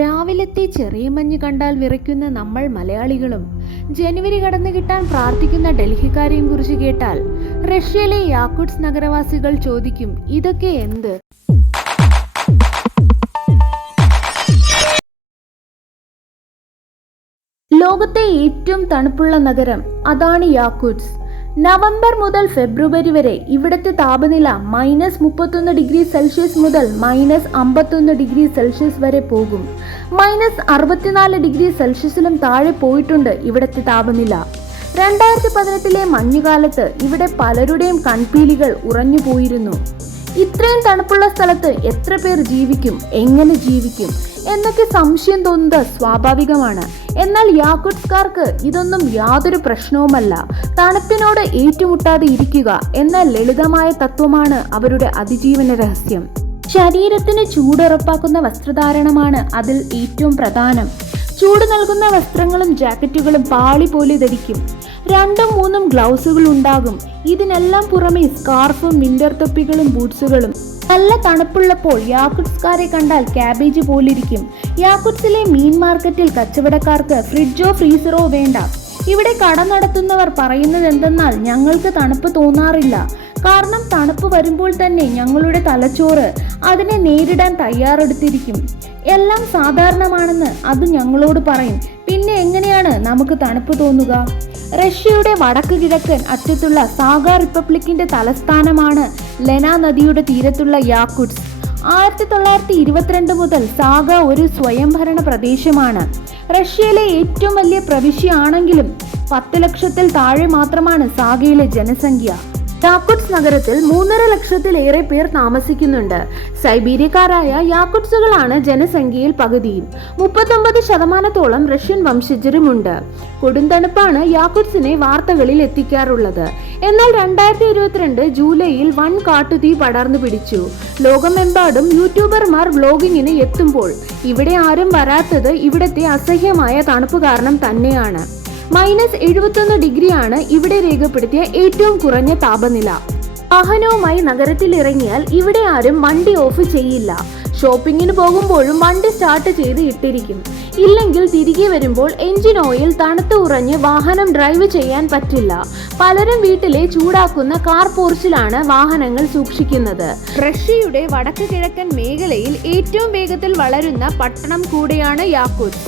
രാവിലത്തെ ചെറിയ മഞ്ഞ് കണ്ടാൽ വിറയ്ക്കുന്ന നമ്മൾ മലയാളികളും ജനുവരി കടന്നു കിട്ടാൻ പ്രാർത്ഥിക്കുന്ന ഡൽഹിക്കാരെയും കുറിച്ച് കേട്ടാൽ റഷ്യയിലെ യാക്കുട്സ് നഗരവാസികൾ ചോദിക്കും, ഇതൊക്കെ എന്ത്? ലോകത്തെ ഏറ്റവും തണുപ്പുള്ള നഗരം അതാണ് യാക്കുട്സ്. നവംബർ മുതൽ ഫെബ്രുവരി വരെ ഇവിടുത്തെ താപനില -31°C മുതൽ -51°C വരെ പോകും. -64°C താഴെ പോയിട്ടുണ്ട് ഇവിടുത്തെ താപനില. 2018 മഞ്ഞുകാലത്ത് ഇവിടെ പലരുടെയും കൺപീലികൾ ഉറഞ്ഞു പോയിരുന്നു. ഇത്രയും തണുപ്പുള്ള സ്ഥലത്ത് എത്ര പേർ ജീവിക്കും, എങ്ങനെ ജീവിക്കും എന്നൊക്കെ സംശയം തോന്നുന്നത് സ്വാഭാവികമാണ്. എന്നാൽ യാക്കുട്സ്കാർക്ക് ഇതൊന്നും യാതൊരു പ്രശ്നവുമല്ല. തണുപ്പിനോട് ഏറ്റുമുട്ടാതെ ഇരിക്കുക എന്ന ലളിതമായ തത്വമാണ് അവരുടെ അതിജീവന രഹസ്യം. ശരീരത്തിന് ചൂടുറപ്പാക്കുന്ന വസ്ത്രധാരണമാണ് അതിൽ ഏറ്റവും പ്രധാനം. ചൂട് നൽകുന്ന വസ്ത്രങ്ങളും ജാക്കറ്റുകളും പാളി പോലെ ധരിക്കും. 2-3 ഗ്ലൗസുകൾ ഉണ്ടാകും. ഇതിനെല്ലാം പുറമെ സ്കാർഫും വിന്റർ തൊപ്പികളും ബൂട്ട്സുകളും. നല്ല തണുപ്പുള്ളപ്പോൾ യാക്കുട്സ്കാരെ കണ്ടാൽ ക്യാബേജ് പോലിരിക്കും. യാക്കുട്സിലെ മീൻ മാർക്കറ്റിൽ കച്ചവടക്കാർക്ക് ഫ്രിഡ്ജോ ഫ്രീസറോ വേണ്ട. ഇവിടെ കട നടത്തുന്നവർ പറയുന്നത് എന്തെന്നാൽ, ഞങ്ങൾക്ക് തണുപ്പ് തോന്നാറില്ല, കാരണം തണുപ്പ് വരുമ്പോൾ തന്നെ ഞങ്ങളുടെ തലച്ചോറ് അതിനെ നേരിടാൻ തയ്യാറെടുത്തിരിക്കും. എല്ലാം സാധാരണമാണെന്ന് അത് ഞങ്ങളോട് പറയും. പിന്നെ എങ്ങനെയാണ് നമുക്ക് തണുപ്പ് തോന്നുക? റഷ്യയുടെ വടക്ക് കിഴക്കൻ അറ്റത്തുള്ള സാഗ റിപ്പബ്ലിക്കിന്റെ തലസ്ഥാനമാണ് ലെന നദിയുടെ തീരത്തുള്ള യാക്കുട്സ്. 1922 മുതൽ സാഗ ഒരു സ്വയംഭരണ പ്രദേശമാണ്. റഷ്യയിലെ ഏറ്റവും വലിയ പ്രവിശ്യയാണെങ്കിലും 10 ലക്ഷത്തിൽ താഴെ മാത്രമാണ് സാഗയിലെ ജനസംഖ്യ. യാക്കുട്സ് നഗരത്തിൽ 3.5 ലക്ഷത്തിലേറെ പേർ താമസിക്കുന്നുണ്ട്. സൈബീരിയക്കാരായ യാക്കുട്സുകളാണ് ജനസംഖ്യയിൽ പകുതിയും. 39% റഷ്യൻ വംശജരുമുണ്ട്. കൊടുന്തണുപ്പാണ് യാക്കുട്സിനെ വാർത്തകളിൽ എത്തിക്കാറുള്ളത്. എന്നാൽ 2022 ജൂലൈയിൽ വൻ കാട്ടുതീ പടർന്നു പിടിച്ചു. ലോകമെമ്പാടും യൂട്യൂബർമാർ വ്ലോഗിങ്ങിന് എത്തുമ്പോൾ ഇവിടെ ആരും വരാത്തത് ഇവിടത്തെ അസഹ്യമായ തണുപ്പ് കാരണം തന്നെയാണ്. -71°C ഇവിടെ രേഖപ്പെടുത്തിയ ഏറ്റവും കുറഞ്ഞ താപനില. വാഹനവുമായി നഗരത്തിൽ ഇറങ്ങിയാൽ ഇവിടെ ആരും വണ്ടി ഓഫ് ചെയ്യില്ല. ഷോപ്പിങ്ങിന് പോകുമ്പോഴും വണ്ടി സ്റ്റാർട്ട് ചെയ്ത് ഇട്ടിരിക്കും. ഇല്ലെങ്കിൽ തിരികെ വരുമ്പോൾ എഞ്ചിൻ ഓയിൽ തണുത്ത് ഉറഞ്ഞ് വാഹനം ഡ്രൈവ് ചെയ്യാൻ പറ്റില്ല. പലരും വീട്ടിലെ ചൂടാക്കുന്ന കാർ പോർച്ചിലാണ് വാഹനങ്ങൾ സൂക്ഷിക്കുന്നത്. റഷ്യയുടെ വടക്ക് കിഴക്കൻ മേഖലയിൽ ഏറ്റവും വേഗത്തിൽ വളരുന്ന പട്ടണം കൂടെയാണ് യാക്കുട്സ്.